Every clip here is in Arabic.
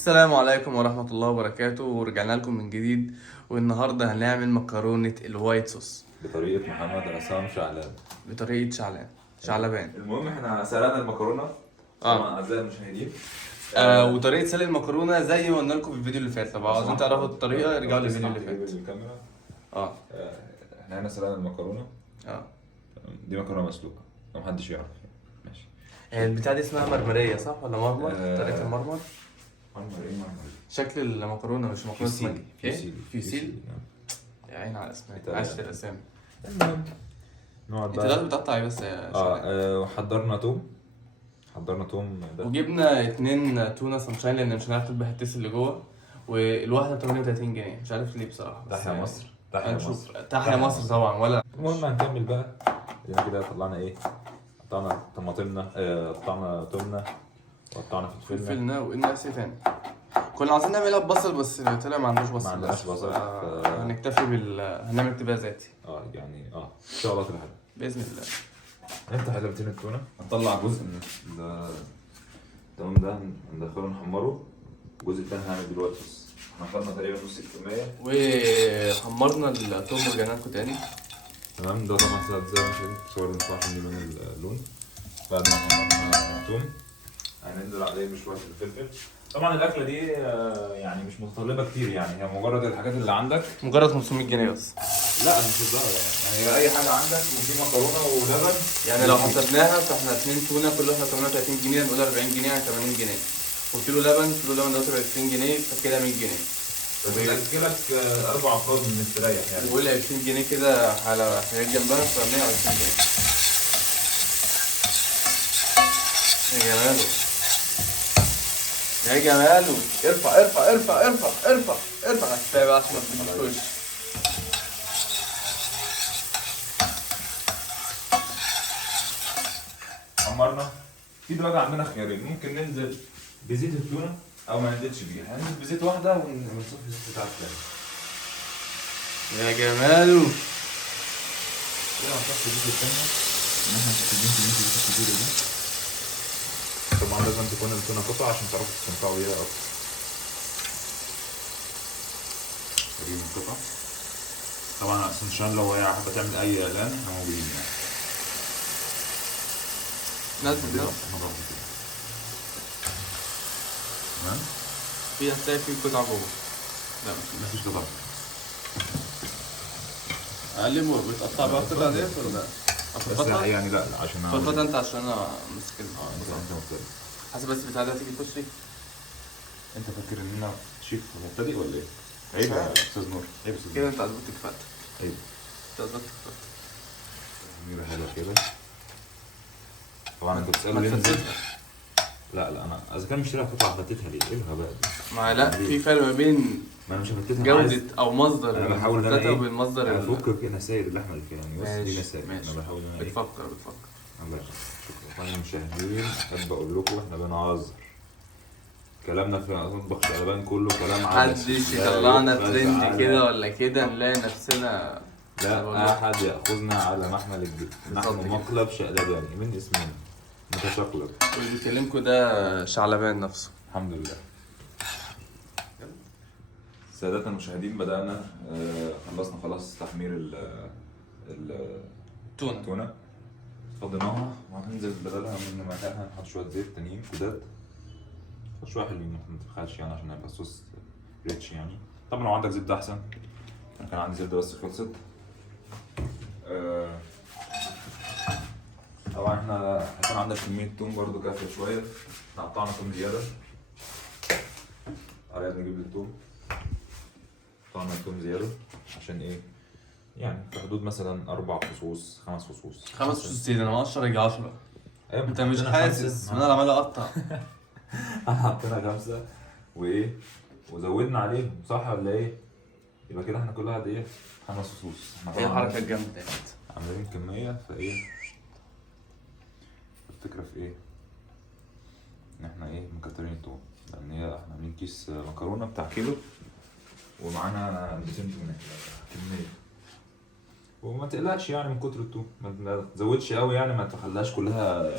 السلام عليكم ورحمة الله وبركاته، ورجعنا لكم من جديد. والنهاردة هنعمل مكرونة الوايت صوص بطريقة محمد عصام شعلان. بطريقة شعلبان. المهم احنا سلقنا المكرونة طبعا اه. أعزائي المشاهدين. وطريقة سلق المكرونة زي ما قلنا لكم في الفيديو اللي فات. لو عاوزين تعرفوا الطريقة ارجعوا للفيديو اللي تجيب فات. الكاميرا. اه. احنا هنا سلقنا المكرونة. اه. دي مكرونة مسلوقة لو محدش يعرف يعني. ماشي. هي البتاعة دي اسمها مرمرية صح ولا مرمر؟ آه. طريقة المرمر. مرمر. شكل المكرونة مش مكرونة اسمها ايه؟ فيسيل. فيسيل. نعم. يا عين على اسمها، إيطاليا. عايش الاسامي. المهم نقعد انت دلوقتي بقى. بتقطع ايه بس يا شباب؟ حضرنا توم ده. وجبنا 2 تونة سانشاين لان مش هنعرف نذبح التيس اللي جوه. والواحدة 38 جنيه، مش عارف ليه بصراحة. بس تحيا يعني مصر. تحيا هنشوف. مصر. تحيا مصر طبعا ولا. المهم هنكمل بقى. كده طلعنا ايه؟ قطعنا طماطمنا، قطعنا تومنا، وقطعنا فلفلنا. فلفلنا وقلنا ايه تاني. كنا عايزين نعملها ببصل بس طلع ما عندوش بصل. ما عندناش بصل. هنكتفي هنعمل اكتفاء ذاتي يعني ان شاء الله تبقى حلوه باذن الله. نفتح علبتين التونه، هنطلع جزء من التمام ده هندخله نحمره. الجزء التاني هنعمل دلوقتي بس. احنا خدنا تقريبا نص الكميه. وحمرنا التوم ورجعنا لكم تاني. تمام. ده طبعا زي ما شايفين صور المصباح عشان يبان اللون. بعد ما حمرنا التوم هننزل عليه بشويه الفلفل. طبعا الاكله دي يعني مش متطلبه كتير، يعني هي مجرد الحاجات اللي عندك. مجرد 500 جنيه بس. لا مش الدرجه يعني هي اي حاجه عندك وفي مكرونه ولبن. يعني لو حسبناها فاحنا 2 تونه كل واحده 38 جنيه، نقول 40 جنيه يعني 80 جنيه. وكيلو لبن، كيلو لبن ده 20 جنيه فكده 100 جنيه. بتاكلك 4 افراد مستريح يعني. وقول 20 جنيه كده على حاجات جنبها ف 120 جنيه. يا جماله يا جماله. ارفع ارفع ارفع ارفع ارفع ارفع. كفايه بقى عشان ما تجيش وش. حمرنا. في دلوقتي عندنا خيارين، ممكن ننزل بزيت التونه او ما ننزلش بيها. هننزل بزيت واحده ونصفي الزيت بتاع التاني. يا جماله. كده هنصفي الزيت التاني. ان احنا محتاجين الزيت الكتير دي. طبعا لازم تكون التونه قطع عشان تعرفوا تستمتعوا بيها اكتر. دي قطع. طبعا عشان لو هي حابه تعمل اي اعلان احنا موجودين يعني. نزل ده. تمام. في هتلاقي في قطع جوه. لا مفيش قطع. اقلبه بتقطع بقى القطع ديت ولا لا؟ بس يعني لا عشان انا فضفض انت عشان انا ماسك انت مبتدئ. حاسس بس بتاع ده تيجي تخش فيه. انت فاكر ان انا شيف مبتدئ ولا ايه؟ عيب يا استاذ نور. عيب يا استاذ كده نور. انت عزبت كفايه. عيب. انت عزبت كفايه. تحميره حلوه كده. طبعا انت بتسأله ما ليه نزلت؟ تفتتها. لا انا اذا كان مشتريها قطعه فتتها ليه؟ ايه الغباء ده؟ ما لا في فرق ما بين ما انا مش هفتتها. جودة او مصدر انا بحاول ان انا الفتة وبين مصدر انا افك نساير اللحمه اللي فيها يعني. بس دي ماشي نساير. ماشي. انا بحاول ان انا بتفكر. الله يخليك. شكرا. اخواني المشاهدين احب اقول لكم احنا بنهزر. كلامنا في مطبخ شعلبان كله كلام عبث. محدش لا يطلعنا يؤخذ ترند على- كده ولا كده نلاقي نفسنا. لا احد ياخذنا على محمل الجد. بالظبط نحن كده. مقلب شقلباني من اسمنا متشقلب. واللي بيكلمكوا ده شعلبان نفسه. الحمد لله. سادتنا المشاهدين بدأنا خلصنا خلاص تحمير تونة. التونة. فضيناها وهننزل بدلها من مكانها نحط شوية زيت تانيين جداد. نحط شوية حلوين ما تبخلش يعني عشان يبقى الصوص ريتش يعني. طبعا لو عندك زبدة أحسن. أنا كان عندي زبدة بس خلصت. طبعا احنا هيكون عندك كمية توم برضو كافية شوية. احنا قطعنا توم زيادة. تعالى نجيب التوم. قطعنا التوم زيادة عشان ايه؟ يعني في حدود مثلا 4 فصوص 5 فصوص. 5 فصوص انا ما 10 يجي 10. ايوه انت مش حطينا حاسس خمسة. انا اللي عمال اقطع. حطينا 5 وايه؟ وزودنا عليهم صح ولا ايه؟ يبقى كده احنا كلها قد ايه؟ 5 فصوص. احنا هي طبعاً حركة جامدة. عاملين كمية فايه؟ الفكرة في ايه؟ ان احنا ايه مكترين التوم. لان هي احنا عاملين كيس مكرونة بتاع كيلو ومعانا 200 تونة كمية. وما تقلقش يعني من كتر التوم، ما تزودش قوي يعني، ما تخليهاش كلها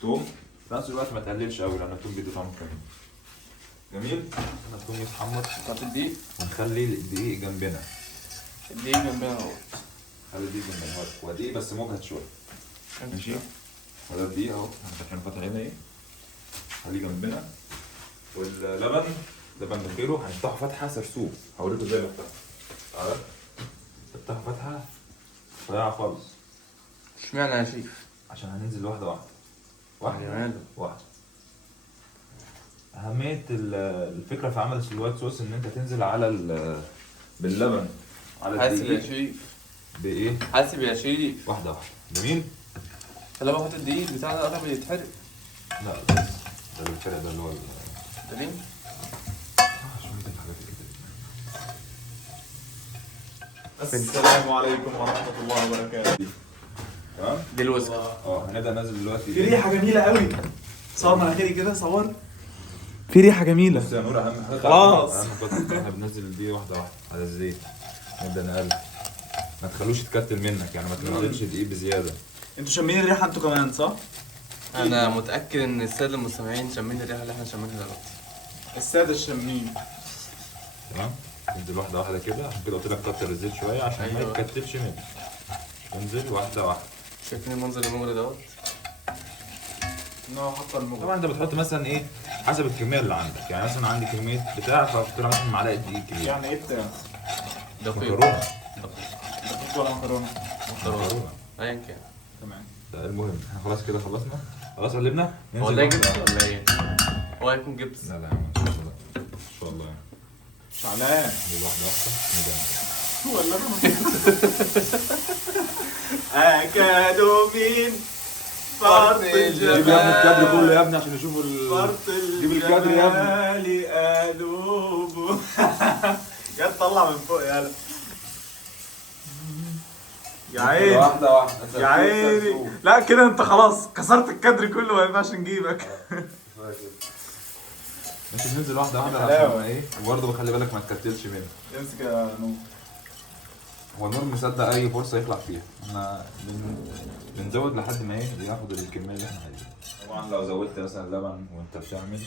توم. في نفس الوقت ما تقللش قوي لان التوم بيدي طعم كمان. جميل. الثوم يتحمر حط الدقيق. ونخلي الدقيق جنبنا. الدقيق جنبنا اهو. خلي الدقيق جنبنا اهو، هو دقيق بس مجهد شويه. ماشي. وده الدقيق اهو، احنا فاتحين فاتحين ايه؟ خليه جنبنا. واللبن لبن بخيره هنفتحه فتحه سرسوب، هوريكم ازاي نفتحه. تعالى نفتحه فتحه رفيعه خالص. اشمعنى يا شيف؟ عشان هننزل واحده واحده. واحده واحده. أهمية الفكرة في عمل الوايت صوص إن أنت تنزل على باللبن على حاسب يا الدقيق. شيف. بإيه؟ حاسب يا شيف. واحدة واحدة. جميل؟ لما بحط الدقيق بتاع ده قرب يتحرق. لا بس ده الفرق ده اللي هو ده ليه؟ شوية الحاجات كده. السلام عليكم ورحمة الله وبركاته. تمام؟ دي الوسخ. هنبدأ ننزل دلوقتي. في ريحة جميلة قوي. صور مناخيري كده صور. في ريحة جميلة. بص يا نور أهم حاجة. خلاص. أهم حاجة إحنا بننزل دي واحدة واحدة على الزيت. نبدأ نقلب. ما تخلوش يتكتل منك، يعني ما تنزلش دقيق بزيادة. انتوا شامين الريحة انتوا كمان صح؟ انا متاكد ان الساده المستمعين شامين الريحه اللي احنا شامينها دلوقتي. السادة الشامين. تمام؟ انزل واحدة واحدة كده، عشان كده قلت لك كتر الزيت شوية عشان ما أيوة. يتكتلش منك. انزل واحدة واحدة. شايفين المنظر المغري دوت؟ نوع حق المغرب. طبعا انت بتحط مثلا ايه حسب الكميه اللي عندك، يعني مثلا عندي كميه بتاع فاحط لها مثلا معلقه دقيق كبير. يعني ايه بتاع؟ دقيق. مكرونه. دقيق ولا مكرونة؟ مكرونه ايا كان. تمام. ده المهم احنا خلاص كده خلصنا، خلاص قلبنا. هو ده جبس ولا ايه؟ هو هيكون جبس. لا لا يا عم ان شاء الله، ان شاء الله يعني. شعلان. دي واحده واحده نجمع. ولا انا اكادوا مين فرط الجمال. جيب يا ابني الكادر كله يا ابني عشان نشوف فرط جيب الكادر يا ابني. الجمال أذوب. جت طلع من فوق يالا. يا عيني واحده واحده يا عيني. لا كده انت خلاص كسرت الكادر كله، ما ينفعش نجيبك. مش بننزل واحده واحده حلاوة. عشان ايه، وبرضه بخلي بالك ما تكتلش منك. امسك يا نور. هو النور مصدق اي فرصه يطلع فيها، احنا بنزود لحد ما ايه ياخد الكميه اللي احنا عايزينها. طبعا لو زودت مثلا لبن وانت بتعمل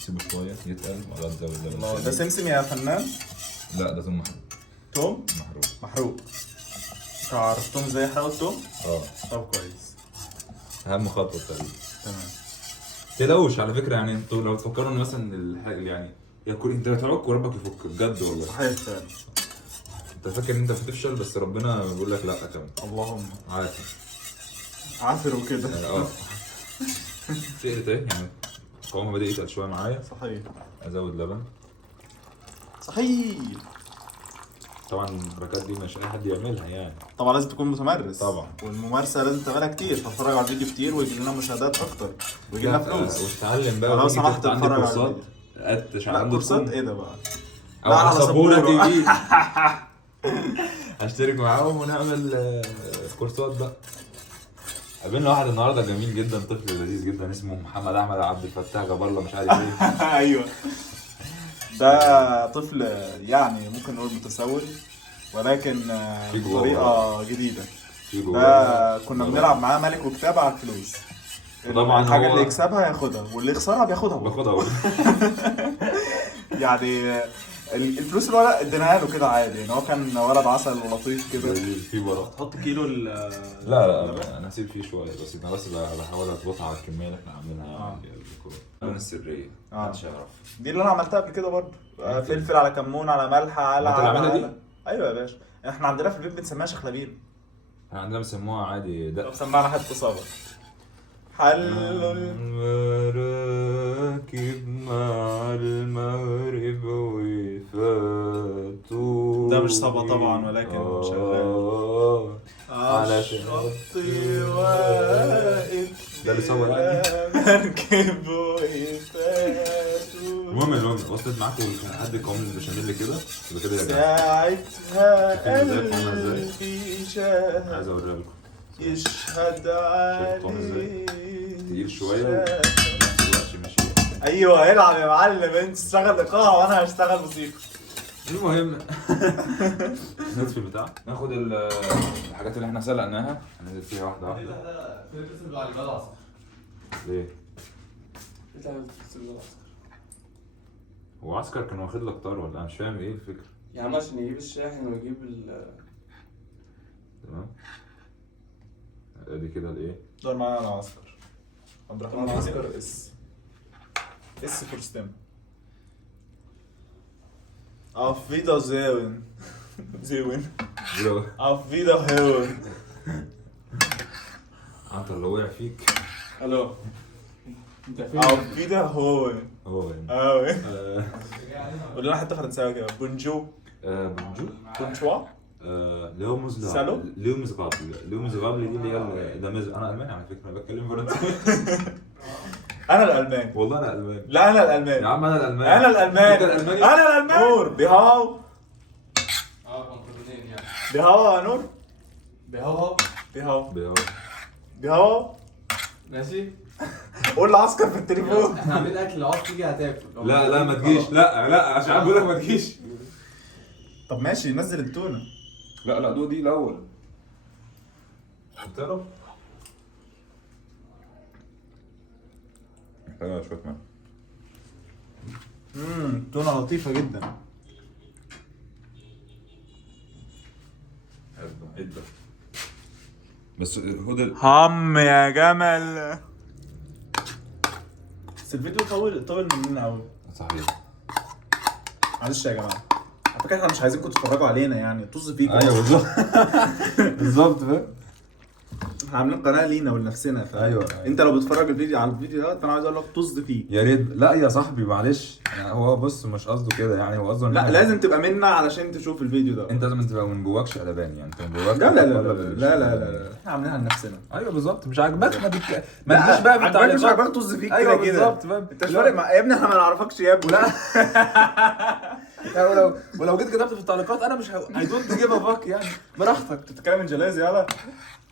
تسيبه شويه يتقل ولا تزود لبن. ده سمسم يا فنان. لا ده توم محروق. توم محروق. محروق. انت عرفتهم ازاي يحرقوا التوم؟ طب كويس. اهم خطوه تقريبا. تمام. تقلقوش على فكره، يعني انتوا لو تفكروا ان مثلا الحاجه يعني ياكل انت تعك وربك يفك بجد والله. صحيح فعلا. انت فاكر ان انت هتفشل بس ربنا بيقول لك لا كمان. اللهم عارف. عافر وكده. تقلت ايه يعني قوامها بدأ يتقل شويه معايا. صحيح. ازود لبن. صحيح. طبعا الحركات دي مش اي حد يعملها يعني. طبعا لازم تكون متمرس. طبعا. والممارسه لازم تعملها كتير، تتفرج على الفيديو كتير ويجي لنا مشاهدات اكتر ويجي لنا فلوس. وتتعلم بقى. لو سمحت عندي اتفرج على كورسات الفيديو. قدش لا عنده كورسات ايه ده بقى؟ او لا، على على سبورة سبورة. تي في. هشترك معاهم ونعمل كورسات بقى. قابلنا واحد النهارده جميل جدا، طفل لذيذ جدا اسمه محمد احمد عبد الفتاح جاب الله مش عارف ايه. ايوه. ده طفل يعني ممكن نقول متسول، ولكن في جواه بطريقه جديده. في ده جواه كنا بنلعب معاه ملك وكتابة على الفلوس. طبعا الحاجه هو اللي يكسبها ياخدها واللي يخسرها بياخدها برضه. باخدها اقول. يعني الفلوس اللي اديناها اديناها له كده عادي، يعني هو كان ولد عسل ولطيف كده. في براءة. تحط كيلو لا انا هسيب فيه شويه بس انا بس بحاول اظبطها على الكميه اللي احنا عاملينها. الكوره السريه محدش يعرف. دي اللي انا عملتها قبل كده برضه. فلفل على كمون على ملح على انت اللي عاملها دي؟ ايوه يا باشا. احنا عندنا في البيت بنسميها شخلبيل. احنا عندنا بنسموها عادي طب دق. سمعنا حته صابر. حل راكب مع المغرب وفاتوا. ده مش صبا طبعا ولكن شغال. علشان الشط واقف ده اللي صور يعني. مركب وفاتوا. المهم وصلت معاكم لحد قوام البشاميل كده يبقى كده يا جماعه. ساعتها شايفين ازاي قوامها ازاي؟ قلبي شاهد عايز اوريها لكم. يشهد قوام ازاي؟ عليه. تقيل شويه وفي نفس الوقت ماشي. ايوه العب يا معلم، انت تشتغل ايقاع وانا هشتغل موسيقى. المهم نطفي البتاع، ناخد الحاجات اللي احنا سلقناها هننزل فيها واحده واحده. ليه؟ هو عسكر كان واخد لك طار ولا انا مش فاهم ايه الفكره. يا عم عشان يجيب الشاحن ويجيب تمام. ادي كده الايه. دور معايا على عسكر. عبد الرحمن عسكر اس فور ستيم. Auf Wiedersehen. Sehen. برو Auf Wiederhören. انت اللي وقع فيك. الو انت فين؟ Auf Wiederhören. هو يعني. قول لنا حتى فرنساوي كده. بونجو. بونجو. بونشوا. لومز سالو؟ لومز غابل. لومز غابل دي اللي هي لامز. انا الماني على فكره، انا بتكلم فرنساوي. انا الالماني. والله انا الماني. لا انا الالماني. يا عم انا الالماني. انا الالماني. انت الالماني؟ انا الالماني. نور بهاو. كونترولين يعني بهاو يا نور. بهو بهاو. بيهو. بهاو. ماشي. قول لعسكر في التليفون. احنا عاملين اكل، لو عاوز تيجي هتاكل. لا ما تجيش. لا عشان بقول لك ما تجيش. طب ماشي نزل التونه. لا دي الاول. تعرف محتاجه شويه ملح. تونه لطيفه جدا. عدة بس هدى هم يا جمل. بس الفيديو طول مننا قوي. صحيح. معلش يا جماعه، على فكره احنا مش عايزينكم تتفرجوا علينا يعني، طز فيكم. ايوه بالظبط. بالظبط فاهم. احنا عاملين قناه لينا ولنفسنا أيوة. انت لو بتتفرج الفيديو على الفيديو ده فانا عايز اقول لك طز فيك. يا ريت. لا يا صاحبي معلش، يعني هو بص مش قصده كده، يعني هو قصده لا لازم تبقى منا علشان تشوف الفيديو ده. انت لازم تبقى من جواك شقلبان، يعني انت من جواك. لا احنا عاملينها لنفسنا. ايوه بالظبط. مش عاجباك ما تجيش لا، بقى في عجبك مش التعليقات. عجبك طز فيك ايوه كده كده. بالظبط فاهم. انت مش فارق يا ابني، احنا ما نعرفكش يا ابني. لا. ولو جيت كتبت في التعليقات انا مش اي دونت جيف ا فاك، يعني براحتك. بتتكلم انجليزي يلا.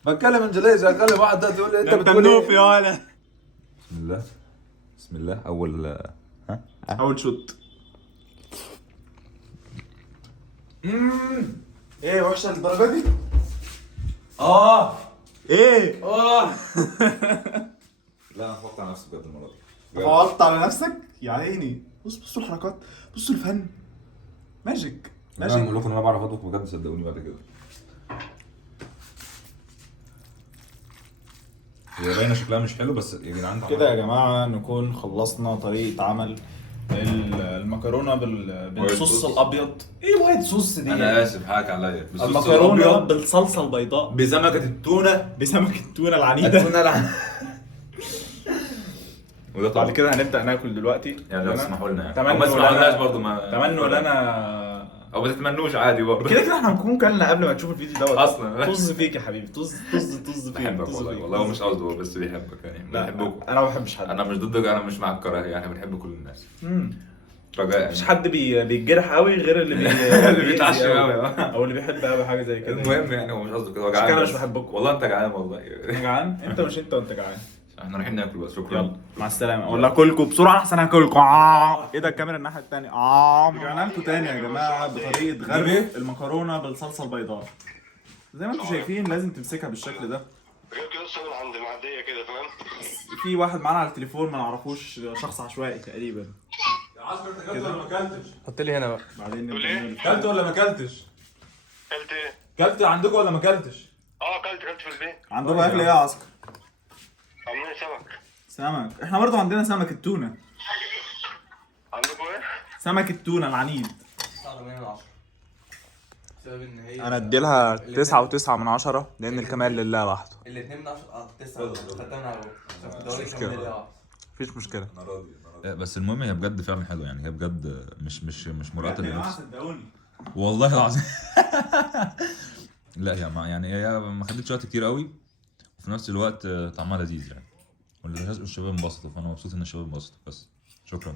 بتكلم انجليزي. هخلي واحد ده تقول لي انت بتقول ايه؟ يا ولا. بسم الله. اول شوت. ايه وحشه للدرجه دي؟ ايه؟ لا انا فوقت على نفسي بجد المره دي. فوضت على نفسك يا عيني. بصوا الحركات، بصوا الفن. ماجيك انا بقول لكم ان انا بعرف اطبخ بجد، صدقوني بعد كده. هي باينه شكلها مش حلو بس يا جدعان كده يا جماعه نكون خلصنا طريقه عمل المكرونه بالصوص الابيض. ايه وايت صوص دي؟ انا اسف حقك عليا. المكرونه بالصلصه البيضاء بسمكه التونه. بسمكه التونه العنيده. وده بعد طبعا كده هنبدا ناكل دلوقتي. يعني لو تسمحوا لنا يعني. تمنوا ما تسمحولناش لنا- برضه. ما تمنوا لنا او ما تتمنوش عادي برضه. كده احنا هنكون كلنا قبل ما تشوف الفيديو دوت أصلاً. طز فيك يا حبيبي. طز فيك. بحبك طز والله. فيك. والله هو مش قصده، هو بس بيحبك يعني. لا بنحبكم. انا ما بحبش حد. انا مش ضدك، انا مش مع الكراهيه يعني. بنحب كل الناس رجاء. مفيش حد بيتجرح قوي غير اللي اللي بيتعشى قوي. او اللي بيحب قوي حاجه زي كده. المهم يعني هو مش قصده كده. هو عشان جعان كده مش بس. بحبكم. والله انت جعان والله. انا جعان. انت مش انت وانت جعان. احنا رايحين ناكل بس. شكرا. يلا مع السلامه. ولا اكلكم بسرعه احسن هاكلكم. ايه ده الكاميرا الناحيه الثانيه. رجعنا لكم تاني يا جماعه بطريقه غرق المكرونه بالصلصه البيضاء. زي ما انتم شايفين لازم تمسكها بالشكل ده. غير كده الصبر عند المعديه كده تمام. في واحد معانا على التليفون ما نعرفوش، شخص عشوائي تقريبا. يا عسكر انت كلت ولا ما كلتش؟ حط لي هنا بقى. بعدين تقول نبدا ايه؟ نعمل. كلت ولا ما كلتش؟ اكلت ايه؟ كلت عندكم ولا ما كلتش؟ اكلت في البيت. عندكم اكل ايه يا عسكر؟ عاملين سمك. سمك. احنا برضو عندنا سمك التونه. عندكم ايه؟ سمك التونه العنيد. 9 من 10 بسبب ان هي انا اديلها 9.9 من 10 لان الكمال لله وحده. الاثنين من 10 9 خدتها من على الدوري مشكلة. كمان. مفيش مشكله. انا راضي. بس المهم هي بجد فعلا حلوه يعني. هي بجد مش مراتب لنفس. صدقوني. والله العظيم. لا هي يعني هي ما خدتش وقت كتير قوي، وفي نفس الوقت طعمها لذيذ يعني. والشباب انبسطوا، فانا مبسوط ان الشباب انبسطوا. بس شكرا.